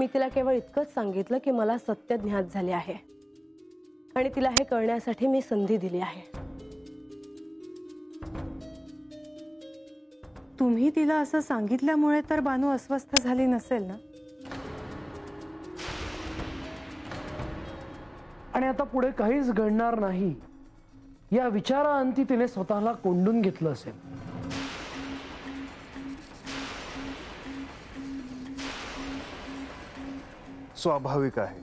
मी तिला केवळ इतकंच सांगितलं की मला सत्य ज्ञात झाले आहे आणि तिला हे कळण्यासाठी मी संधी दिली आहे. तुम्ही तिला असं सांगितल्यामुळे तर बानू अस्वस्थ झाली नसेल ना? आणि आता पुढे काहीच घडणार नाही या विचाराअंती तिने स्वतःला कोंडून घेतलं असेल. स्वाभाविक आहे,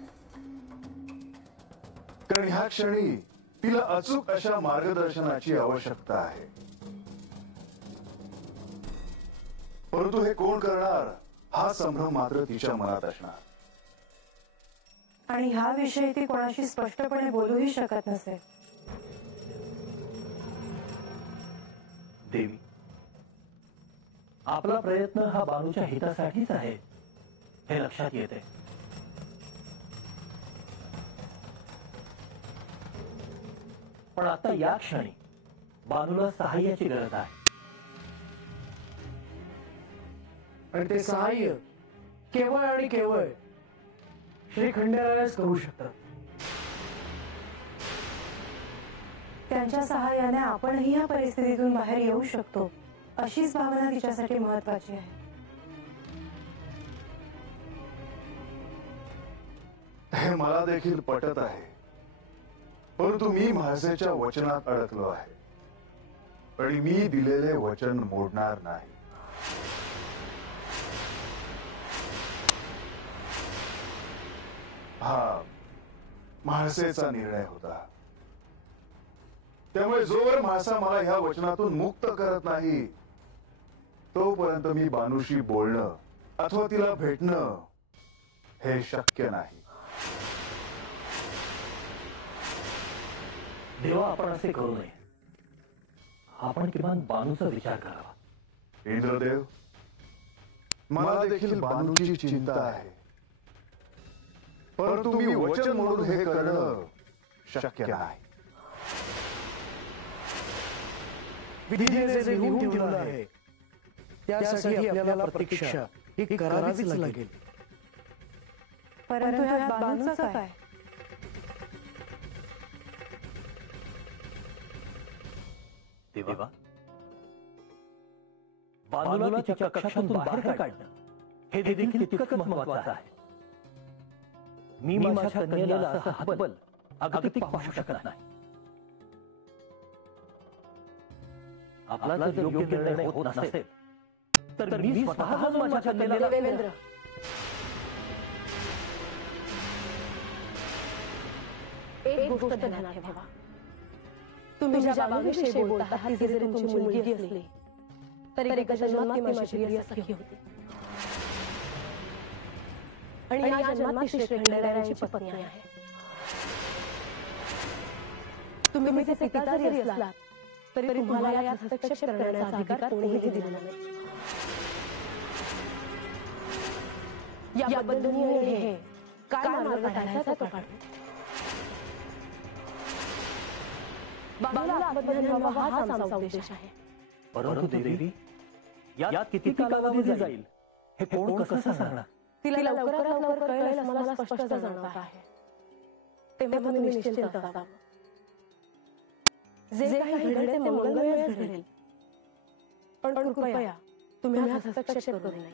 कारण ह्या क्षणी तिला अचूक अशा मार्गदर्शनाची आवश्यकता आहे. परंतु हे कोण करणार हा संभ्रम मात्र तिच्या मनात असणार. आणि ह्या विषयी ती कोणाशी स्पष्टपणे बोलूही शकत नसेल. देवी, आपला प्रयत्न हा बानूच्या हितासाठीच आहे हे लक्षात येते. पण आता या क्षणी बानूला सहाय्याची गरज आहे. आणि ते सहाय्य केवळ आणि केवळ श्री खंडेरायच करू शकतात. त्यांच्या सहाय्याने आपणही या परिस्थितीतून बाहेर येऊ शकतो अशीच भावना तिच्यासाठी महत्वाची आहे. हे मला देखील पटत आहे, परंतु मी म्हाळसेच्या वचनात अडकलो आहे आणि मी दिलेले वचन मोडणार नाही. हा म्हाळसेचा निर्णय होता. त्यामुळे जोवर म्हाळसा मला ह्या वचनातून मुक्त करत नाही तोपर्यंत मी बानूशी बोलणं अथवा तिला भेटणं हे शक्य नाही. देवा, आपण असे करू नये. आपण किमान बानूचा विचार करावा. इंद्रदेव, मला देखील बानूची चिंता आहे, परंतु मी वचन म्हणून हे करणं शक्य नाही. विधीने जे लिहून ठेवलं आहे त्यासाठी आपल्याला प्रतीक्षा ही करावीच लागेल. परंतु ह्यात बानूचं काय? देवा, बानूला तिच्या कक्षातून बाहेर काढणं हे देखील तितकंच महत्त्वाचं आहे. मी माझ्या कन्येला असं हतबल अगतिक पाहू शकत नाही. आपला जर योग्य निर्णय होत नसेल तर मी स्वतः जाऊन माझ्या कन्येला. देवेंद्र, एक गोष्ट ध्यानात ठेवा. तुम्ही ज्या बाबूविषयी बोलता ती जरी तुमची मुलगी असली तरी एका जन्मात ती माझी प्रिय सखी होती आणि या जन्मात ती श्री खंडेरायांची पत्नी आहे. तुम्ही तिचे पिता जरी असलात तरी तुम्हाला यात हस्तक्षेप करण्याचा अधिकार कोणीही दिला नाही. या बंधुनी हे काय मार्ग काढायचा तो काढू. बाबूला आत्मज्ञान व्हावा हाच आमचा उद्देश आहे. परंतु देवी, यात किती कालावधी जाईल हे कोण कसं सांगणार? तिला लवकरात लवकर कळेल असं मला स्पष्ट जाणवत आहे. तेव्हा तुम्ही निश्चिंत असावं. जे काही घडेल ते मंगळमयच घडेल, पण कृपया तुम्ही हस्तक्षेप करू नये.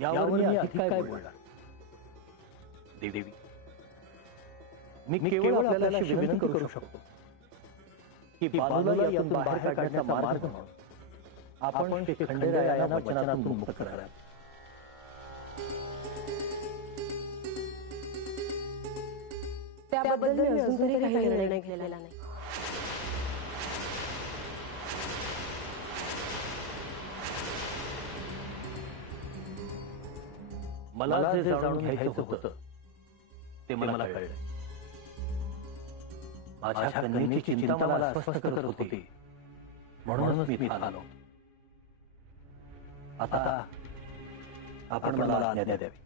यावर मी अधिक काय बोलणार? देवी, मी केवळ आपल्याला अशी विनंती करू शकतो की बानूला यातून बाहेर काढण्याचा मार्ग म्हणून आपण ते खंडेरायांना वचनातून मुक्त करावे. त्याबद्दल मी अजून तरी काही निर्णय घेतलेला नाही. मला जे जाणून घ्यायचं होतं ते मला कळलं. माझ्या कन्येची चिंता मला अस्वस्थ करत होती, म्हणूनच मी आलो. आता आपण मला आज्ञा द्यावी.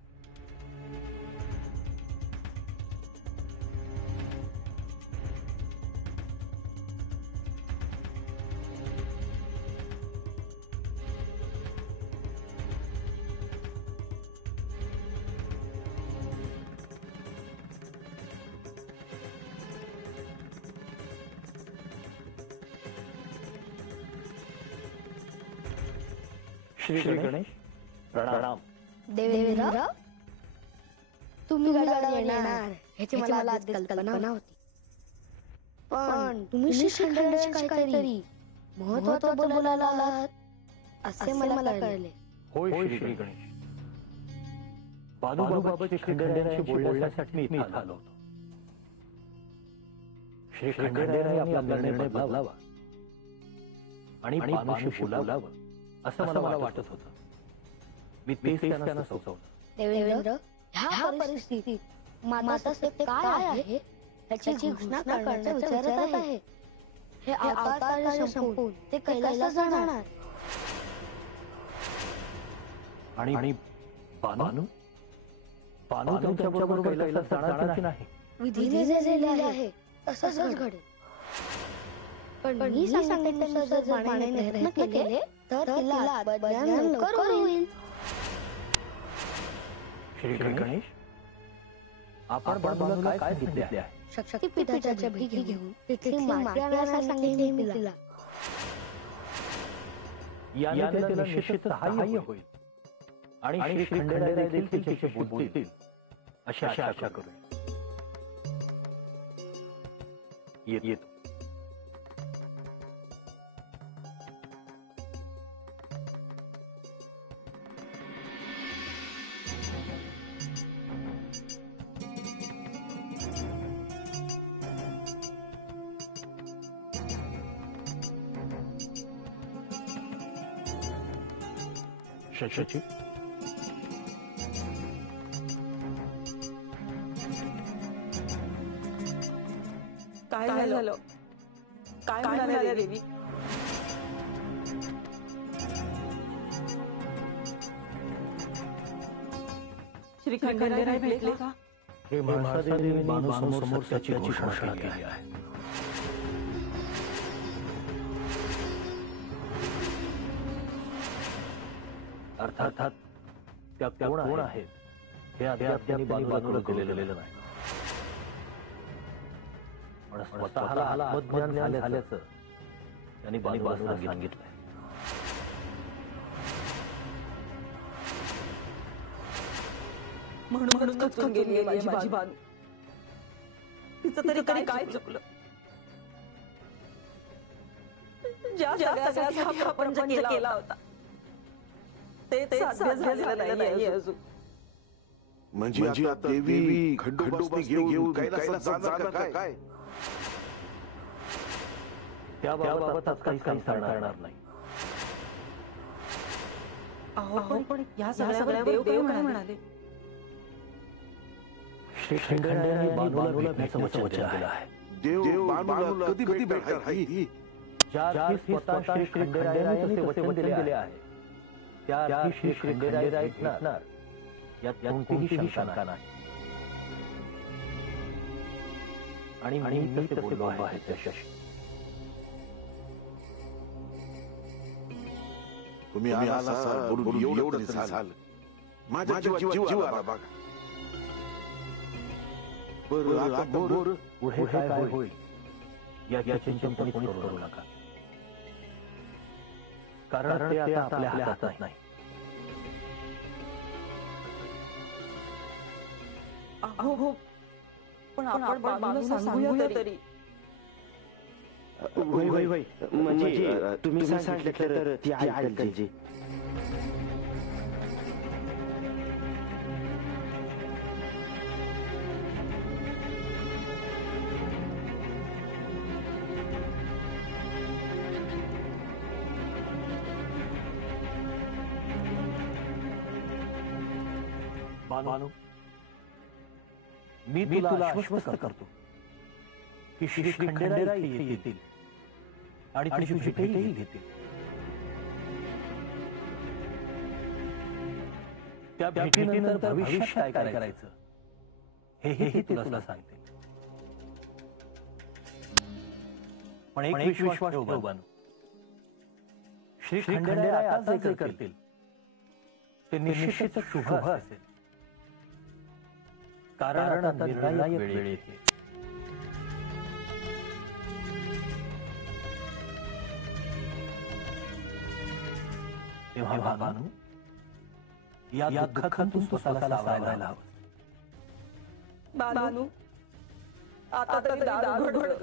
श्री गणेश प्रणाम. देवेंद्र, तुम्ही गडावर येणार ह्याची मला आधीच कल्पना होती, पण तुम्ही श्रीखंडेरायांशी काहीतरी महत्त्वाचं बोलायला आलात असे मला कळले. होय श्री गणेश. बानूबाबाची खंडेरायांशी बोलण्यासाठी मी इथे आलो होतो. श्री खंडेरायांनी आपला निर्णय बदलावा आणि बानूशी बोलावं असं मला वाटत होतं. मी तेच त्यांना सुचवलं. देवेंद्र, ह्या परिस्थितीत माझं सत्य काय आहे ह्याची घोषणा करण्याचा विचारत आहे. हे अवतार संपून ते कैलासात जाणार आणि बानू त्यांच्याबरोबर कैलासात जाणार की नाही? विधीने जे लिहिले आहे तसंच घडेल, पण मी सांगितल्यानुसार जर बाणाने प्रयत्न केले तर तिला आत्मज्ञान लवकर होईल. श्री गणेश, आपण बानूला काय दिले आहे? शक्तिपीठाच्या भेटी घेऊन तिथली माती आणायला सांगितले मी तिला. याने तिला निश्चित सहाय्य होईल आणि श्री खंडेराय देखील तिच्याशी बोलतील अशी आशा करूया. येतो. शशी, काय झालं? काय म्हणाल्या देवी? श्री खंडेराय भेटले का? हे महादेवीने बानूसमोर सत्याची घोषणा केली आहे. अर्थात त्या कोण आहेत हे अद्याप त्यांनी बानूला दिलेलं नाही, पण स्वतःला आत्मज्ञान झाल्याचं त्यांनी बानूला सांगितलंय. म्हणून खचून गेली माझी बानू. तिचं तरी काय चुकलं? ज्या सगळ्यासाठी आपण केला होता ते साध्य झालेलं नाहीये अजून. म्हणजे आता देवी खंडोबासनी घेऊन कैलासात जाणार का काय? त्याबाबत काही सांगणार नाही. पण या सगळ्यावर देव काय म्हणाले? श्री खंडेरायांनी बानूला भेटण्याचं वचन दिलं आहे. देव बानूला कधी भेटणार आहे? ज्या स्वतः श्री खंडेरायांनी तसे वचन दिले आहे त्या श्री खंडेराय भेटणार यात कोणतीही शंका नाही. आणि मी तसे बोललो आहे त्याच्याशी. तुम्ही आला बोलून एवढं झालं. माझ्या जीव आला बघा. बरं आता पुढे काय होईल याचे चिंतन कोणीच करू नका, कारण ते आता आपल्या हातात नाही. हो, पण आपण बानूला सांगूया तरी. वय म्हणजे तुम्ही सांगितलं तर ती ऐकल जी. बानू, मी तुला आश्वस्त करतो की श्री खंडेराय इथे येतील आणि तुझी भेटही घेतील. त्या भेटीनंतर भविष्यात काय करायचं हेही तुला सांगते. पण एक विश्वास ठेव बानू, श्री खंडेराय आता जे करतील ते निश्चितच शुभ असेल, कारण आता निर्णायक वेळ येते. तेव्हा बानू या दुःखातून स्वतःला सावरायला हवं. बानू आता तरी दारू घड.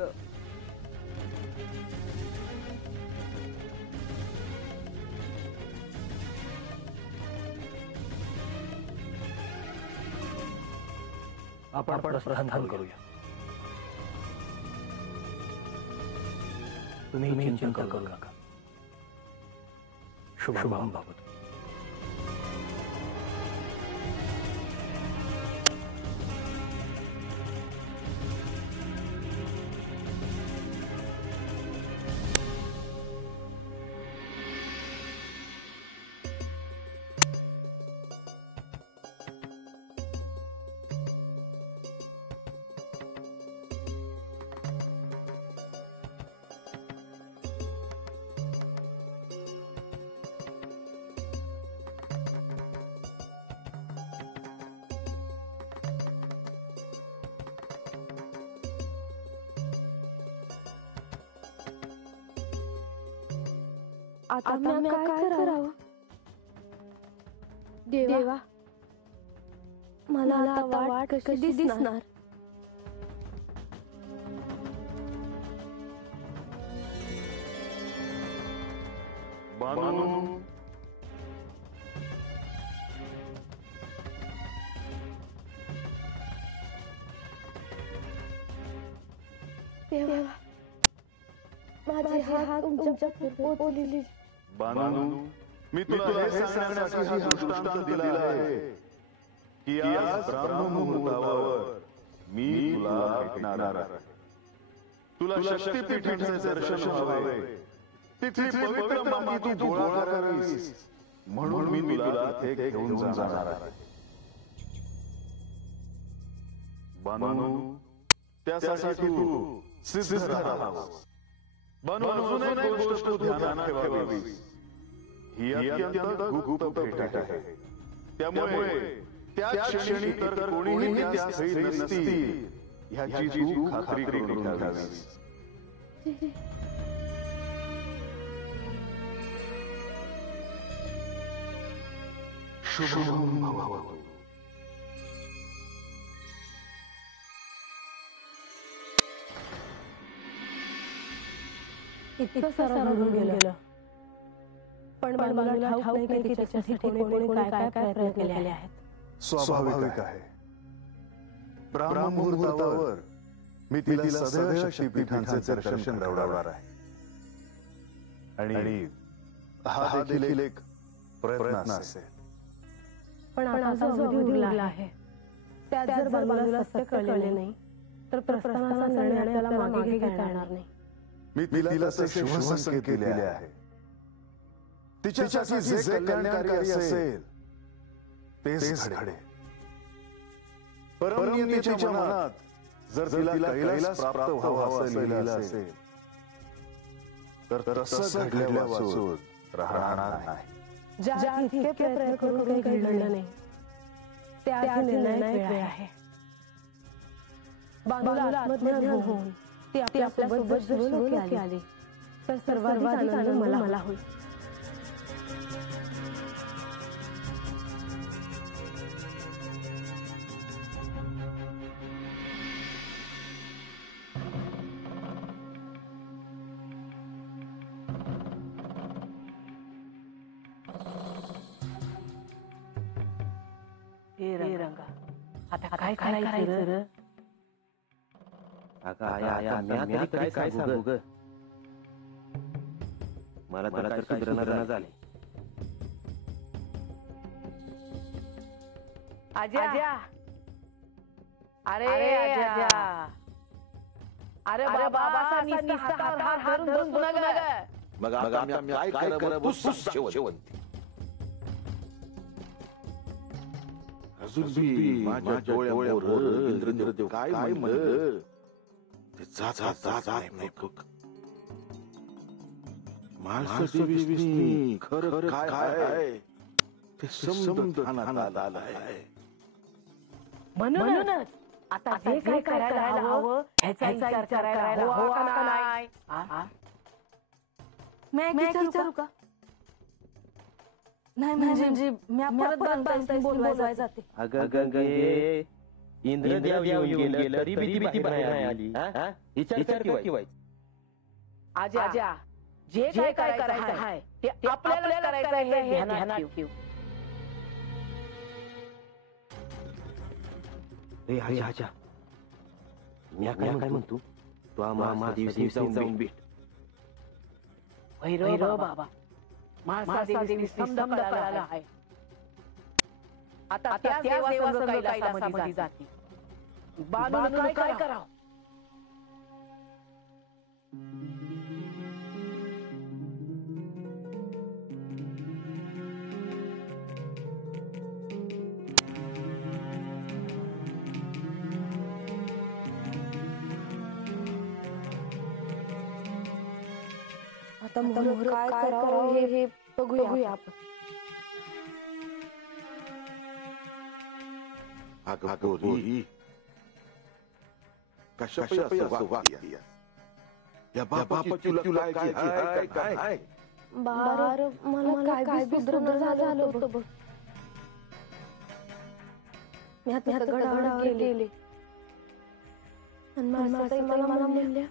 आपण प्रस्थान करूया. तुम्ही चिंता करू नका. शुभम भवतु. आता मी काय करावं? देवा, मला आता वाट कशी दिसणार? बानू देवा, माझे हात तुमच्या पोटली. बानू मी तुला हे सांगण्यासाठी हा दृष्टांत दिला आहे की आज ब्राह्ममुहूर्तावर मी तुला भेटणार आहे. तुला शक्तिपीठाचे दर्शन व्हावे, तिथली पवित्र माती तू गोळा करावीस म्हणून मी तुला ते घेऊन जाणार आहे. बानू त्यासाठी तू सिद्ध राहावास. बानू अजून एक गोष्ट तू ध्यानात ठेवावी. ही अत्यंत गुप्त भेट आहे. त्यामुळे त्या क्षणी तर कोणीही त्या स्थळी नसतील ह्याची तू खात्री करून घ्यावीस. शुभम भवतु. इतकं सारं घडून गेलं, पण मला ठाऊक नाही की त्याच्यासाठी कोणी काय प्रयत्न केलेले आहेत. स्वाभाविक आहे. ब्राह्ममुहूर्तावर मी तिला सदैव शक्तिपीठांचे दर्शन घडवणार आहे आणि हा देखील एक प्रयत्न असेल. पण आता जो अवधी उरला आहे त्यात जर बानूला सत्य कळले नाही तर प्रस्थानाचा निर्णय त्याला मागे घेता येणार नाही. मी तिला तसे शुभ संकेत केले आहे. तिच्यासाठी जे कल्याणकारी असेल तेच घडेल. परमनियतीच्या मनात जर तिला कैलास प्राप्त व्हावा असं लिहिलं असेल तर तसं घडल्या वाचून राहणार नाही. ज्या इतके प्रयत्न करून काही घडलं नाही त्या निर्णयाची वेळ आहे. बानूला आत्मज्ञान होऊन ती आपल्यासोबत जर शिवलोकी आली तर सर्वाधिक आनंद मला होईल. रंगा, आता काय करायचं रे? काय सांगू ग? मला तर सुधरणा झाले. आजा, अरे आजा, अरे बाबा निस्ता हात धरून बसू नका. मग आता काय करावं तू सांग शेवंती. अजून माझ्या डोळ्यावर इंद्रदेव काय म्हणलं ते जात नाही बघ. माणसाची खरं काय आहे ते समजून आलंय. म्हणूनच आता हे काय करायला हवं ह्याचा विचार करायला हवा का नाही? मी विचारू का? नाही म्हणजे मी परत बांधताय बोलवाय जाते. अगं गंगे, इंद्रदेव येऊन गेलं तरी भीती नाही आली. हा? विचार की व्हायचं. आजा जे काय करायचं आहे ते आपल्याला करायचं आहे हे ध्यानात ठेव. ए हाजा, मी काय म्हणतो, तू आम्हा दिवशी जाऊन भेट. भैरव बाबा महादेवी समजा कळाला आहे. आता त्या देवासंग कैलासामध्ये जाते. बालूला काय करावं? आता मोहर काय करावं हे बघूया आपण. अगं गौरी, कशापायी असं वागतीयस? या बापाची तुला काळजी आहे काय? बार मला काय सुधरण झालं होतं बघ. मी आता गडावर गेले आणि माणसाताई मला म्हणल्या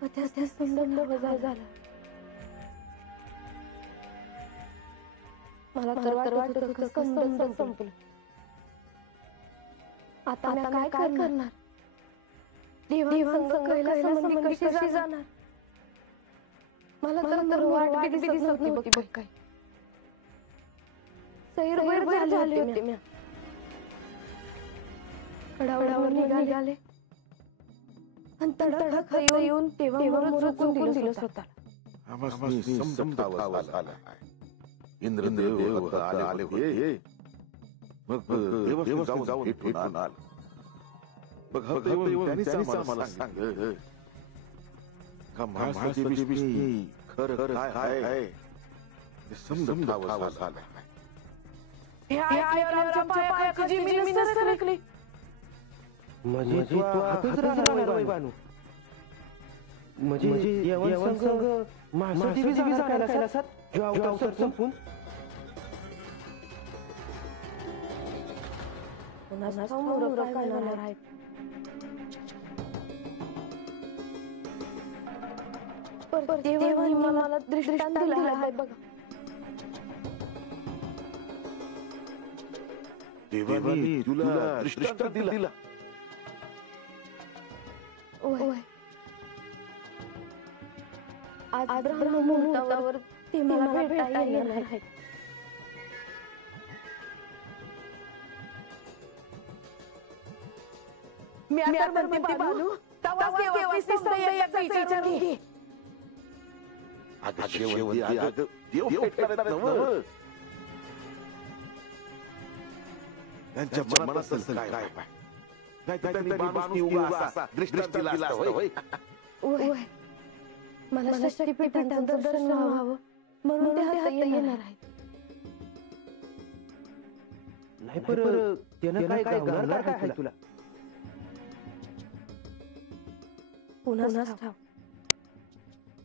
कथ्यास संबंध बदल झाला. मला तर वाटत होतं संबंध संपलं. आता काय करणार? देवांसंग कैलासामध्ये कशी जाणार? मला तर वाट बी दिसत नव्हती बघ काय. सैरभैर झाले होते मी. गडावर निघाले आणि तडक येऊन तेव्हा चुकून दिलं स्वतःला. आम्हास समजावं झालं. इंद्रदेव आले होते. मग देवासंग जाऊन भेटून आलो. मग त्यांनीच आम्हाला सांगितलं का महादेवी खरं काय आहे ते समजावं झालं. पायाची जमीन सरकली. म्हणजे तू हातच राहणार बानू. म्हणजे देवांसंग महादेवी जाणार कैलासात जो अवतार संपून. काय होणार आहे? देवानी मला दृष्टांत दिला आहे बघा. देवानी तुला दृष्टांत दिला. आज ब्रह्ममुहूर्तावर ते मला भेटायला येणार आहे. मी आता म्हणते बालू, तवाच देवाची समजा विचारून घे. अगं शेवंती, अगं देव भेटणार आहेत नव्ह. त्यांच्या मनात असेल काय नाही तर त्यांनी माणूस उगा असा दृष्टांत दिला असता होय. मला शक्तिपीठांचं दर्शन व्हावं म्हणून ते हात येणार आहे. नाही पर त्यानं काय गावणार काय तुला? पुन्हा ठाव.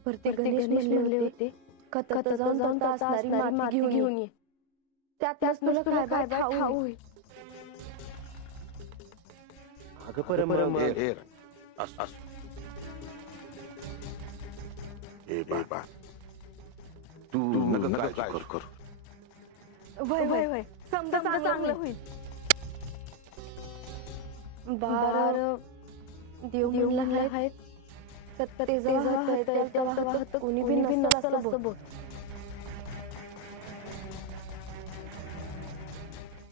प्रत्येक गणेश म्हणले होते कथत जाऊन असणारी माती घेऊन ये. त्यातच तुला काय ठाऊ होईल. अगं परम ए बाबा, तू नका काय कर. वय समजा चांगलं होईल. बार देव म्हणले आहेत ते जेव्हा कोणी भी नसल असं बोल.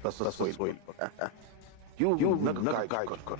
तसंच होईल. तू नका काय कर.